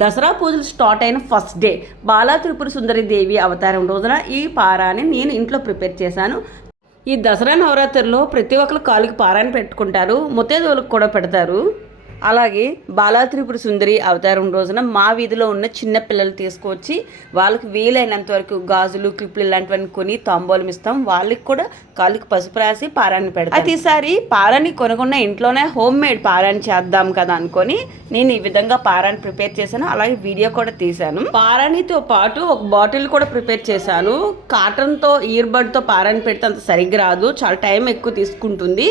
దసరా పూజలు స్టార్ట్ అయిన first day. Bala Tripura Sundari Devi అవతారం రోజున ఈ పారాని నేను ఇంట్లో ప్రిపేర్ చేశాను. ఈ దసరా నవరాత్రిలో ప్రతి ఒక్కరు కాలుకి పారాన్ని పెట్టుకుంటారు. ముత్తేదోలకు కూడా పెడతారు. అలాగే బాలా త్రిపుర సుందరి అవతారం రోజున మా వీధిలో ఉన్న చిన్న పిల్లలు తీసుకొచ్చి వాళ్ళకి వీలైనంత వరకు గాజులు క్లిప్లు ఇలాంటివన్నీ కొని తాంబూలం ఇస్తాం. వాళ్ళకి కూడా కాళ్ళకి పసుపు రాసి పారాన్ని పెడతాం. అయితే ఈసారి పారాన్ని కొనుక్కున్న ఇంట్లోనే హోమ్ మేడ్ పారాన్ని చేద్దాం కదా అనుకొని నేను ఈ విధంగా పారాన్ని ప్రిపేర్ చేశాను. అలాగే వీడియో కూడా తీశాను. పారానితో పాటు ఒక బాటిల్ కూడా ప్రిపేర్ చేశాను. కాటన్తో ఇయర్బడ్తో పారాన్ని పెడితే అంత సరిగ్గా రాదు. చాలా టైం ఎక్కువ తీసుకుంటుంది.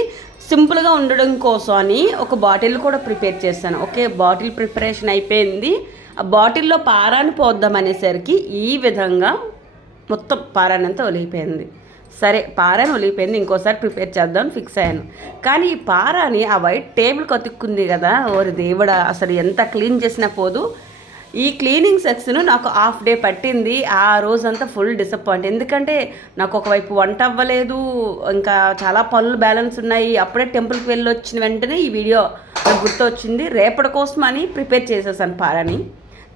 సింపుల్గా ఉండడం కోసం అని ఒక బాటిల్ కూడా ప్రిపేర్ చేశాను. ఓకే బాటిల్ ప్రిపరేషన్ అయిపోయింది. ఆ బాటిల్లో పారాన్ని పోద్దాం అనేసరికి ఈ విధంగా మొత్తం పారానంతా ఒలిగిపోయింది. సరే పారాని ఒలిగిపోయింది. ఇంకోసారి ప్రిపేర్ చేద్దాం ఫిక్స్ అయ్యాను. కానీ ఈ పారాని ఆ వైట్ టేబుల్ కతుక్కుంది కదా ఓరి దేవుడా అసలు ఎంత క్లీన్ చేసినా పోదు. ఈ క్లీనింగ్ సెక్షన్ నాకు హాఫ్ డే పట్టింది. ఆ రోజంతా ఫుల్ డిసప్పాయింట్. ఎందుకంటే నాకు ఒకవైపు వంట అవ్వలేదు. ఇంకా చాలా పనులు బ్యాలెన్స్ ఉన్నాయి. అప్పుడే టెంపుల్కి వెళ్ళి వచ్చిన వెంటనే ఈ వీడియో నాకు గుర్తొచ్చింది. రేపటి కోసం అని ప్రిపేర్ చేసేసాను పారని.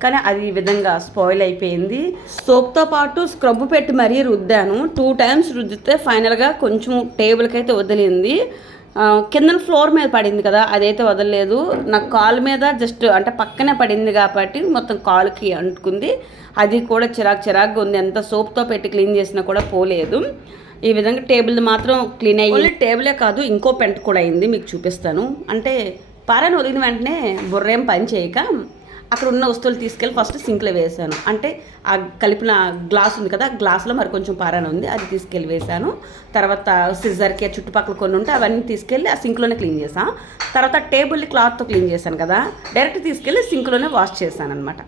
కానీ అది ఈ విధంగా స్పాయిల్ అయిపోయింది. సోప్తో పాటు స్క్రబ్ పెట్టి మరీ రుద్దాను. టూ టైమ్స్ రుద్దితే ఫైనల్గా కొంచెం టేబుల్కి అయితే వదిలింది. కింద ఫ్లోర్ మీద పడింది కదా అదైతే వదలలేదు. నాకు కాలు మీద జస్ట్ అంటే పక్కనే పడింది కాబట్టి మొత్తం కాలుకి అంటుకుంది. అది కూడా చిరాకు చిరాకుగా ఉంది. ఎంత సోప్తో పెట్టి క్లీన్ చేసినా కూడా పోలేదు. ఈ విధంగా టేబుల్ మాత్రం క్లీన్ అయ్యి టేబులే కాదు ఇంకో పెంట కూడా అయింది మీకు చూపిస్తాను. అంటే పారాని వదిలిన వెంటనే బుర్రేం పని చేయక అక్కడ ఉన్న వస్తువులు తీసుకెళ్ళి ఫస్ట్ సింక్లో వేసాను అంటే ఆ కలిపిన గ్లాస్ ఉంది కదా గ్లాస్లో మరి కొంచెం పారాన ఉంది అది తీసుకెళ్ళి వేసాను తర్వాత సిజర్కి చుట్టుపక్కల కొన్ని ఉంటే అవన్నీ తీసుకెళ్ళి ఆ సింక్లోనే క్లీన్ చేసాను తర్వాత టేబుల్ క్లాత్తో క్లీన్ చేశాను కదా డైరెక్ట్ తీసుకెళ్ళి సింక్లోనే వాష్ చేశాను అనమాట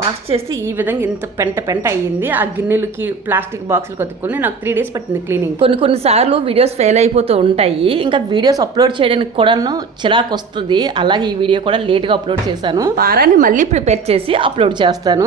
వాష్ చేసి ఈ విధంగా ఇంత పెంట పెంట అయ్యింది. ఆ గిన్నెలకి ప్లాస్టిక్ బాక్సులు కొట్టుకుని నాకు త్రీ డేస్ పట్టింది క్లీనింగ్ కొన్ని కొన్ని సార్లు వీడియోస్ ఫెయిల్ అయిపోతూ ఉంటాయి. ఇంకా వీడియోస్ అప్లోడ్ చేయడానికి కూడాను చిరాకు వస్తుంది. అలాగే ఈ వీడియో కూడా లేట్గా అప్లోడ్ చేశాను. వారాన్ని మళ్ళీ ప్రిపేర్ చేసి అప్లోడ్ చేస్తాను.